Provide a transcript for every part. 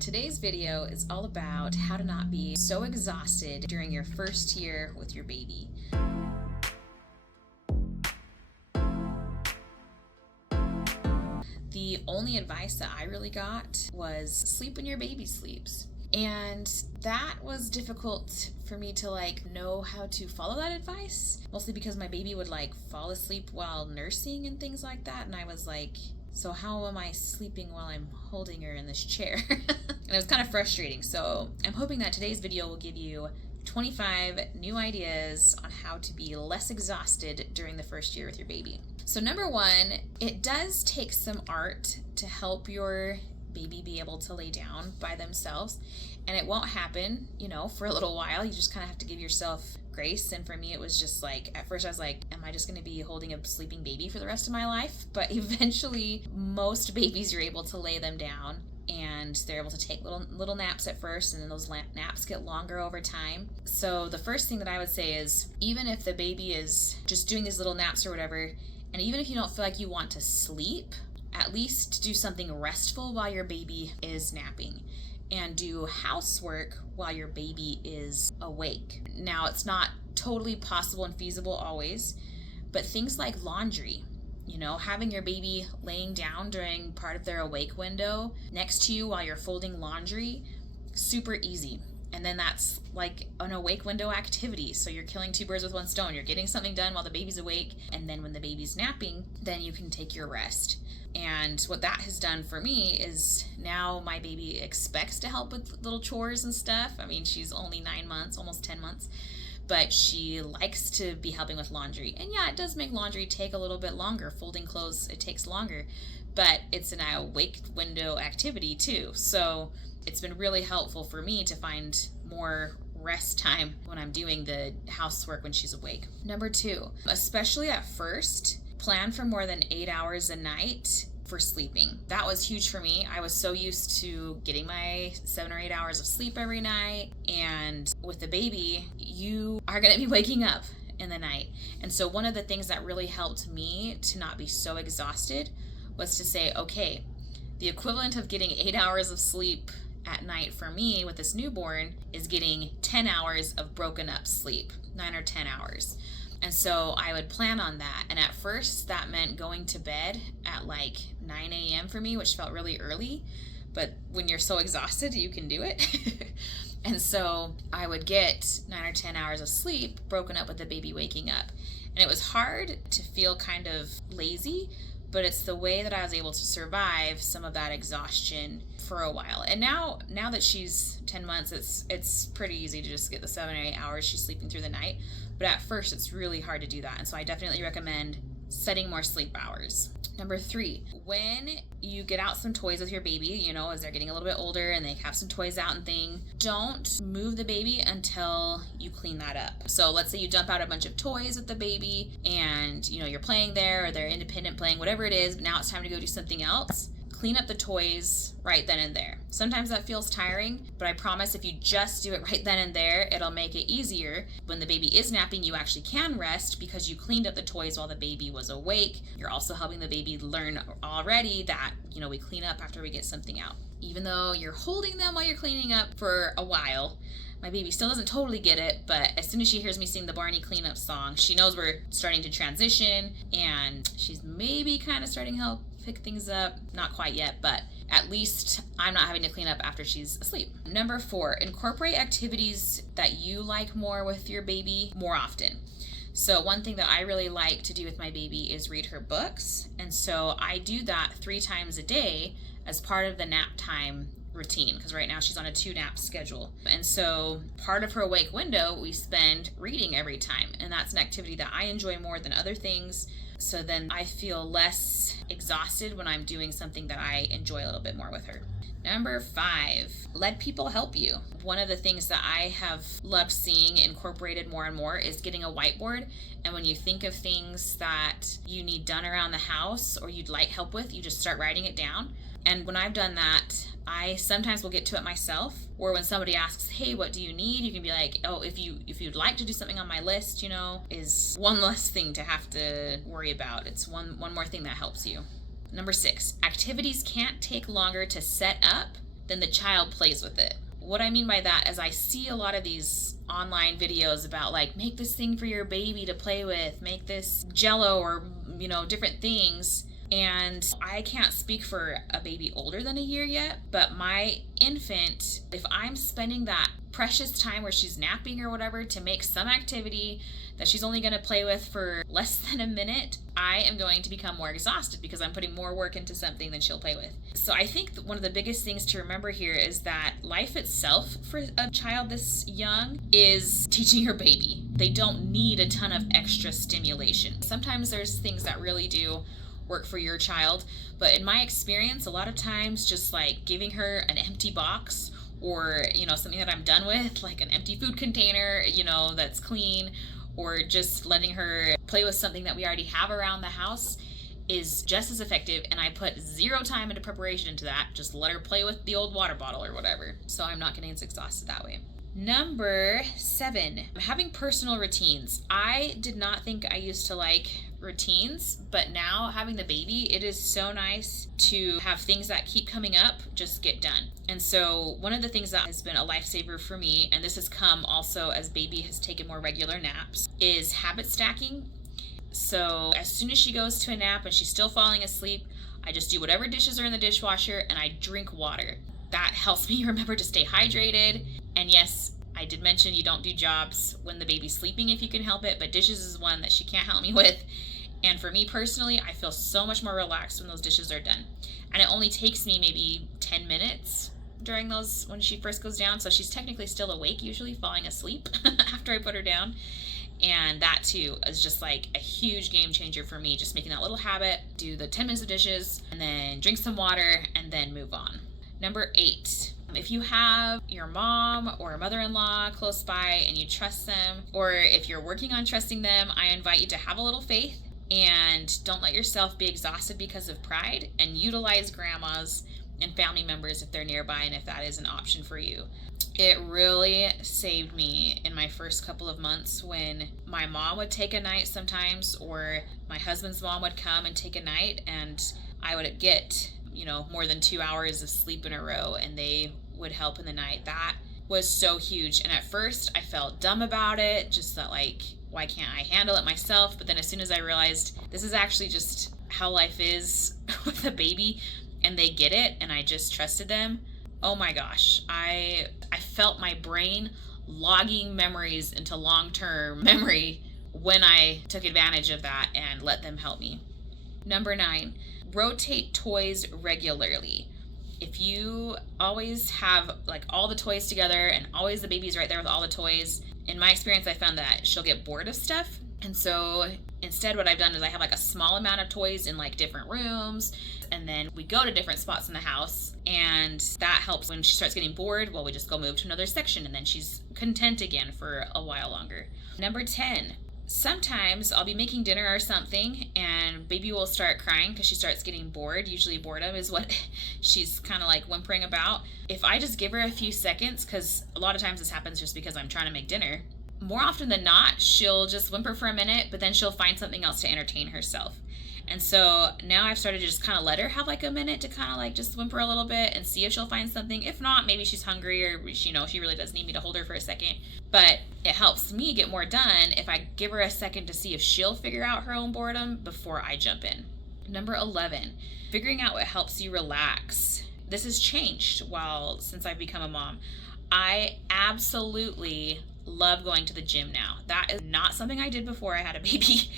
Today's video is all about how to not be so exhausted during your first year with your baby. The only advice that I really got was sleep when your baby sleeps. And that was difficult for me to know how to follow that advice, mostly because my baby would fall asleep while nursing and things like that. And I was like, so how am I sleeping while I'm holding her in this chair? And it was kind of frustrating. So I'm hoping that today's video will give you 25 new ideas on how to be less exhausted during the first year with your baby. So number one, it does take some art to help your baby be able to lay down by themselves, and it won't happen, for a little while. You just kind of have to give yourself grace. And for me, it was just at first I was like, am I just going to be holding a sleeping baby for the rest of my life? But eventually, most babies, you're able to lay them down and they're able to take little naps at first, and then those naps get longer over time. So the first thing that I would say is, even if the baby is just doing these little naps or whatever, and even if you don't feel like you want to sleep, at least do something restful while your baby is napping, and do housework while your baby is awake. Now, it's not totally possible and feasible always, but things like laundry, having your baby laying down during part of their awake window next to you while you're folding laundry, super easy. And then that's like an awake window activity. So you're killing two birds with one stone. You're getting something done while the baby's awake, and then when the baby's napping, then you can take your rest. And what that has done for me is now my baby expects to help with little chores and stuff. I mean, she's only 9 months, almost 10 months, but she likes to be helping with laundry. And yeah, it does make laundry take a little bit longer. Folding clothes, it takes longer, but it's an awake window activity too. So it's been really helpful for me to find more rest time when I'm doing the housework when she's awake. Number two, especially at first, plan for more than 8 hours a night for sleeping. That was huge for me. I was so used to getting my 7 or 8 hours of sleep every night, and with the baby, you are going to be waking up in the night. And so one of the things that really helped me to not be so exhausted was to say, okay, the equivalent of getting 8 hours of sleep at night for me with this newborn is getting 10 hours of broken up sleep, 9 or 10 hours. And so I would plan on that. And at first that meant going to bed at 9 a.m. for me, which felt really early. But when you're so exhausted, you can do it. And so I would get 9 or 10 hours of sleep broken up with the baby waking up. And it was hard to feel kind of lazy, but it's the way that I was able to survive some of that exhaustion for a while. And now that she's 10 months, it's pretty easy to just get the 7 or 8 hours she's sleeping through the night. But at first, it's really hard to do that. And so I definitely recommend setting more sleep hours. Number three, when you get out some toys with your baby, as they're getting a little bit older and they have some toys out and thing, don't move the baby until you clean that up. So let's say you dump out a bunch of toys with the baby and, you're playing there, or they're independent playing, whatever it is, but now it's time to go do something else. Clean up the toys right then and there. Sometimes that feels tiring, but I promise if you just do it right then and there, it'll make it easier. When the baby is napping, you actually can rest because you cleaned up the toys while the baby was awake. You're also helping the baby learn already that, we clean up after we get something out. Even though you're holding them while you're cleaning up for a while, my baby still doesn't totally get it, but as soon as she hears me sing the Barney cleanup song, she knows we're starting to transition, and she's maybe kind of starting to help pick things up. Not quite yet, but at least I'm not having to clean up after she's asleep. Number four, incorporate activities that you like more with your baby more often. So one thing that I really like to do with my baby is read her books. And so I do that 3 times a day as part of the nap time routine, because right now she's on a 2-nap schedule. And so part of her awake window, we spend reading every time. And that's an activity that I enjoy more than other things. So then I feel less exhausted when I'm doing something that I enjoy a little bit more with her. Number 5, let people help you. One of the things that I have loved seeing incorporated more and more is getting a whiteboard. And when you think of things that you need done around the house or you'd like help with, you just start writing it down. And when I've done that, I sometimes will get to it myself, or when somebody asks, hey, what do you need? You can be like, oh, if you'd like to do something on my list, is one less thing to have to worry about. It's one more thing that helps you. Number 6, activities can't take longer to set up then the child plays with it. What I mean by that is I see a lot of these online videos about like, make this thing for your baby to play with, make this Jello or, different things. And I can't speak for a baby older than a year yet, but my infant, if I'm spending that precious time where she's napping or whatever to make some activity that she's only going to play with for less than a minute, I am going to become more exhausted because I'm putting more work into something than she'll play with. So I think one of the biggest things to remember here is that life itself for a child this young is teaching your baby. They don't need a ton of extra stimulation. Sometimes there's things that really do work for your child, but in my experience, a lot of times just like giving her an empty box or something that I'm done with, like an empty food container that's clean, or just letting her play with something that we already have around the house is just as effective. And I put zero time into preparation into that. Just let her play with the old water bottle or whatever, so I'm not getting as exhausted that way. Number 7, having personal routines. I did not think I used to like routines, but now having the baby, it is so nice to have things that keep coming up just get done. And so one of the things that has been a lifesaver for me, and this has come also as baby has taken more regular naps, is habit stacking. So as soon as she goes to a nap and she's still falling asleep, I just do whatever dishes are in the dishwasher and I drink water. That helps me remember to stay hydrated. And yes, I did mention you don't do jobs when the baby's sleeping if you can help it, but dishes is one that she can't help me with. And for me personally, I feel so much more relaxed when those dishes are done. And it only takes me maybe 10 minutes during those when she first goes down. So she's technically still awake, usually falling asleep after I put her down. And that too is just like a huge game changer for me, just making that little habit, do the 10 minutes of dishes and then drink some water and then move on. Number 8, if you have your mom or mother-in-law close by and you trust them, or if you're working on trusting them, I invite you to have a little faith and don't let yourself be exhausted because of pride, and utilize grandmas and family members if they're nearby and if that is an option for you. It really saved me in my first couple of months when my mom would take a night sometimes, or my husband's mom would come and take a night, and I would get more than 2 hours of sleep in a row, and they would help in the night. That was so huge. And at first I felt dumb about it, just that like, why can't I handle it myself? But then as soon as I realized this is actually just how life is with a baby and they get it, and I just trusted them, oh my gosh, I felt my brain logging memories into long-term memory when I took advantage of that and let them help me. Number 9, rotate toys regularly. If you always have like all the toys together and always the baby's right there with all the toys, in my experience, I found that she'll get bored of stuff. And so instead what I've done is I have like a small amount of toys in like different rooms, and then we go to different spots in the house, and that helps when she starts getting bored. Well, we just go move to another section and then she's content again for a while longer. Number 10, sometimes I'll be making dinner or something and baby will start crying because she starts getting bored. Usually boredom is what she's kind of like whimpering about. If I just give her a few seconds, because a lot of times this happens just because I'm trying to make dinner, more often than not, she'll just whimper for a minute, but then she'll find something else to entertain herself. And so now I've started to just kind of let her have like a minute to kind of like just whimper a little bit and see if she'll find something. If not, maybe she's hungry, or she really does need me to hold her for a second. But it helps me get more done if I give her a second to see if she'll figure out her own boredom before I jump in. Number 11, figuring out what helps you relax. This has changed since I've become a mom. I absolutely love going to the gym now. That is not something I did before I had a baby.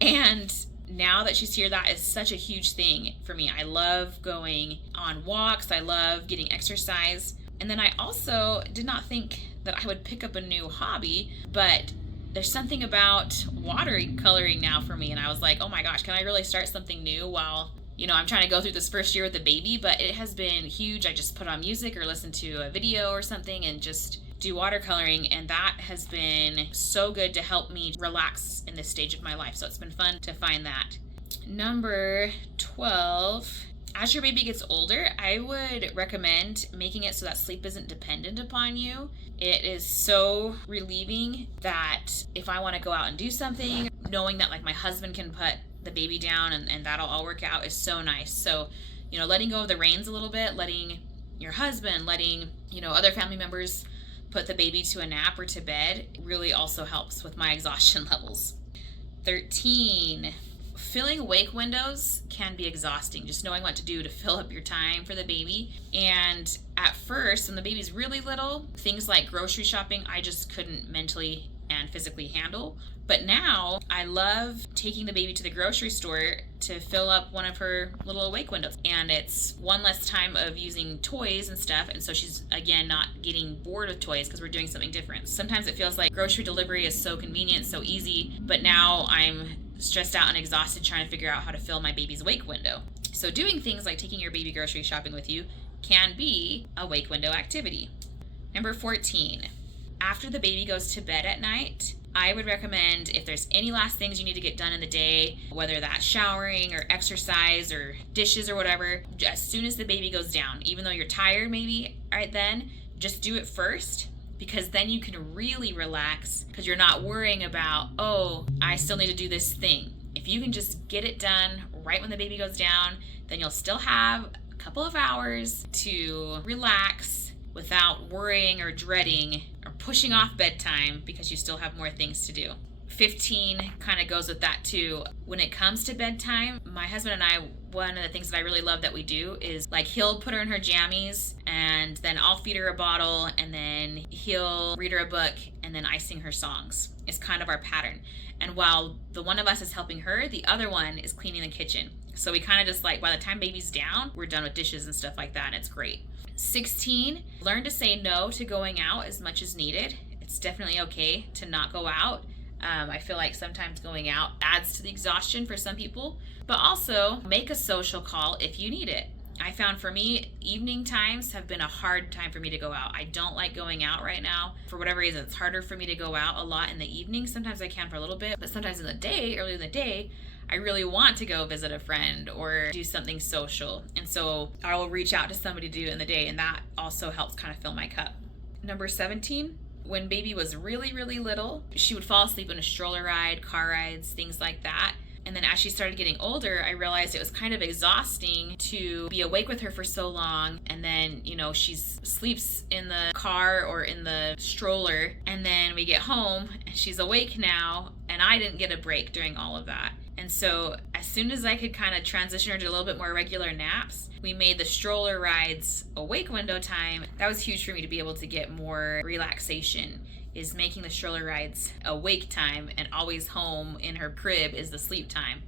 And now that she's here, that is such a huge thing for me. I love going on walks. I love getting exercise. And then I also did not think that I would pick up a new hobby, but there's something about watercoloring now for me. And I was like, oh my gosh, can I really start something new while, I'm trying to go through this first year with the baby? But it has been huge. I just put on music or listen to a video or something and just do watercoloring, and that has been so good to help me relax in this stage of my life. So it's been fun to find that. Number 12, as your baby gets older, I would recommend making it so that sleep isn't dependent upon you. It is so relieving that if I want to go out and do something, knowing that like my husband can put the baby down and that'll all work out is so nice. So, letting go of the reins a little bit, letting your husband, letting, other family members put the baby to a nap or to bed really also helps with my exhaustion levels. 13, filling wake windows can be exhausting, just knowing what to do to fill up your time for the baby. And at first, when the baby's really little, things like grocery shopping, I just couldn't mentally and physically handle. But now I love taking the baby to the grocery store to fill up one of her little awake windows. And it's one less time of using toys and stuff. And so she's, again, not getting bored with toys because we're doing something different. Sometimes it feels like grocery delivery is so convenient, so easy. But now I'm stressed out and exhausted trying to figure out how to fill my baby's wake window. So doing things like taking your baby grocery shopping with you can be a wake window activity. Number 14, after the baby goes to bed at night, I would recommend, if there's any last things you need to get done in the day, whether that's showering or exercise or dishes or whatever, as soon as the baby goes down, even though you're tired maybe right then, just do it first, because then you can really relax because you're not worrying about, oh, I still need to do this thing. If you can just get it done right when the baby goes down, then you'll still have a couple of hours to relax without worrying or dreading or pushing off bedtime because you still have more things to do. 15 kind of goes with that too. When it comes to bedtime, my husband and I, one of the things that I really love that we do is, like, he'll put her in her jammies and then I'll feed her a bottle and then he'll read her a book and then I sing her songs. It's kind of our pattern. And while the one of us is helping her, the other one is cleaning the kitchen. So we kind of just, like, by the time baby's down, we're done with dishes and stuff like that, and it's great. 16, learn to say no to going out as much as needed. It's definitely okay to not go out. I feel like sometimes going out adds to the exhaustion for some people, but also make a social call if you need it. I found for me, evening times have been a hard time for me to go out. I don't like going out right now. For whatever reason, it's harder for me to go out a lot in the evening. Sometimes I can for a little bit, but sometimes in the day, early in the day, I really want to go visit a friend or do something social. And so I will reach out to somebody to do it in the day, and that also helps kind of fill my cup. Number 17, when baby was really, really little, she would fall asleep in a stroller ride, car rides, things like that. And then as she started getting older, I realized it was kind of exhausting to be awake with her for so long. And then, she sleeps in the car or in the stroller. And then we get home and she's awake now. And I didn't get a break during all of that. And so as soon as I could kind of transition her to a little bit more regular naps, we made the stroller rides awake window time. That was huge for me to be able to get more relaxation, is making the stroller rides awake time, and always home in her crib is the sleep time.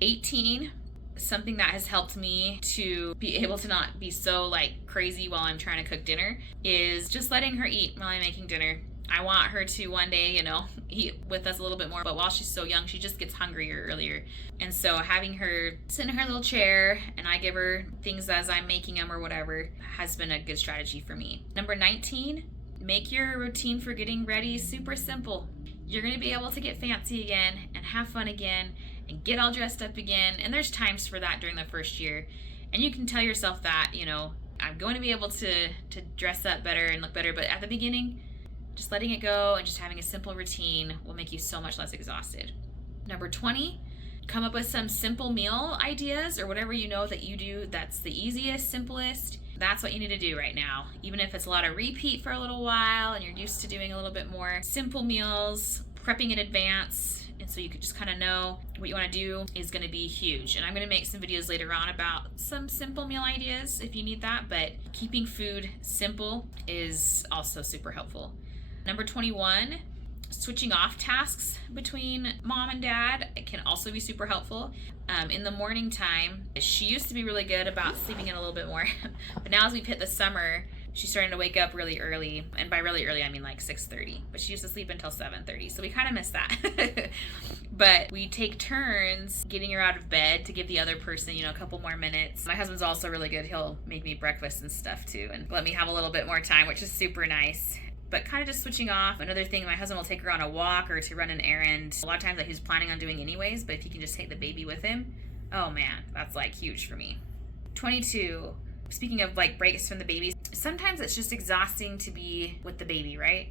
18, something that has helped me to be able to not be so crazy while I'm trying to cook dinner is just letting her eat while I'm making dinner. I want her to one day, eat with us a little bit more, but while she's so young, she just gets hungrier earlier. And so having her sit in her little chair and I give her things as I'm making them or whatever has been a good strategy for me. Number 19, make your routine for getting ready super simple. You're going to be able to get fancy again and have fun again and get all dressed up again. And there's times for that during the first year. And you can tell yourself that, I'm going to be able to dress up better and look better. But at the beginning, just letting it go and just having a simple routine will make you so much less exhausted. Number 20, come up with some simple meal ideas or whatever that you do that's the easiest, simplest. That's what you need to do right now. Even if it's a lot of repeat for a little while and you're used to doing a little bit more simple meals, prepping in advance, and so you could just kind of know what you want to do is going to be huge. And I'm going to make some videos later on about some simple meal ideas if you need that, but keeping food simple is also super helpful. Number 21, switching off tasks between mom and dad. It can also be super helpful. In the morning time, she used to be really good about sleeping in a little bit more, but now as we've hit the summer, she's starting to wake up really early. And by really early, I mean 6:30, but she used to sleep until 7:30. So we kind of miss that. But we take turns getting her out of bed to give the other person, a couple more minutes. My husband's also really good. He'll make me breakfast and stuff too, and let me have a little bit more time, which is super nice. But kind of just switching off. Another thing, my husband will take her on a walk or to run an errand. A lot of times that he's planning on doing anyways, but if he can just take the baby with him, oh man, that's huge for me. 22, speaking of breaks from the baby, sometimes it's just exhausting to be with the baby, right?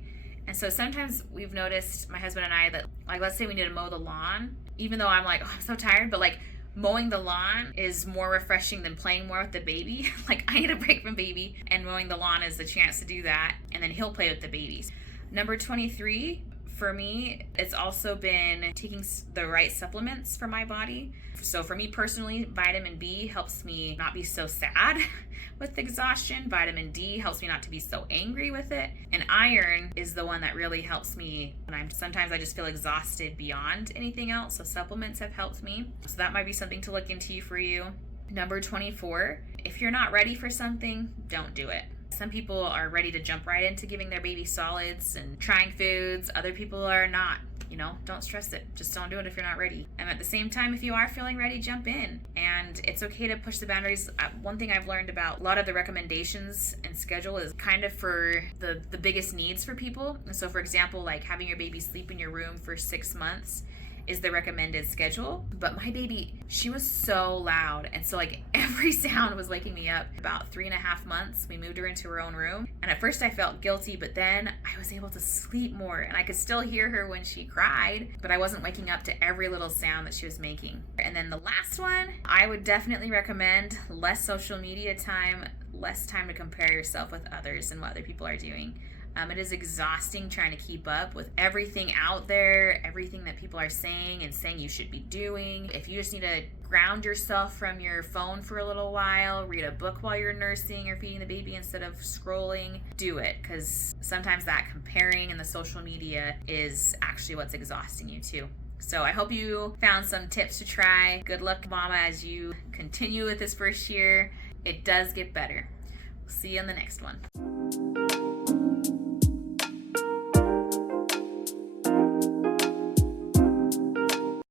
And so sometimes we've noticed, my husband and I, that let's say we need to mow the lawn, even though I'm I'm so tired, but Mowing the lawn is more refreshing than playing more with the baby. Like, I need a break from baby, and mowing the lawn is the chance to do that, and then he'll play with the babies. Number 23, for me, it's also been taking the right supplements for my body. So for me personally, vitamin B helps me not be so sad with exhaustion. Vitamin D helps me not to be so angry with it. And iron is the one that really helps me when sometimes I just feel exhausted beyond anything else. So supplements have helped me. So that might be something to look into for you. Number 24, if you're not ready for something, don't do it. Some people are ready to jump right into giving their baby solids and trying foods. Other people are not. Don't stress it. Just don't do it if you're not ready. And at the same time, if you are feeling ready, jump in. And it's okay to push the boundaries. One thing I've learned about a lot of the recommendations and schedule is kind of for the biggest needs for people. And so, for example, like having your baby sleep in your room for 6 months is the recommended schedule. But my baby, she was so loud, and so like every sound was waking me up. About 3.5 months, we moved her into her own room, and at first I felt guilty, but then I was able to sleep more, and I could still hear her when she cried, but I wasn't waking up to every little sound that she was making. And then the last one, I would definitely recommend less social media time, less time to compare yourself with others and what other people are doing. It is exhausting trying to keep up with everything out there, everything that people are saying and saying you should be doing. If you just need to ground yourself from your phone for a little while, read a book while you're nursing or feeding the baby instead of scrolling, do it, because sometimes that comparing and the social media is actually what's exhausting you too. So I hope you found some tips to try. Good luck, mama, as you continue with this first year. It does get better. We'll see you in the next one.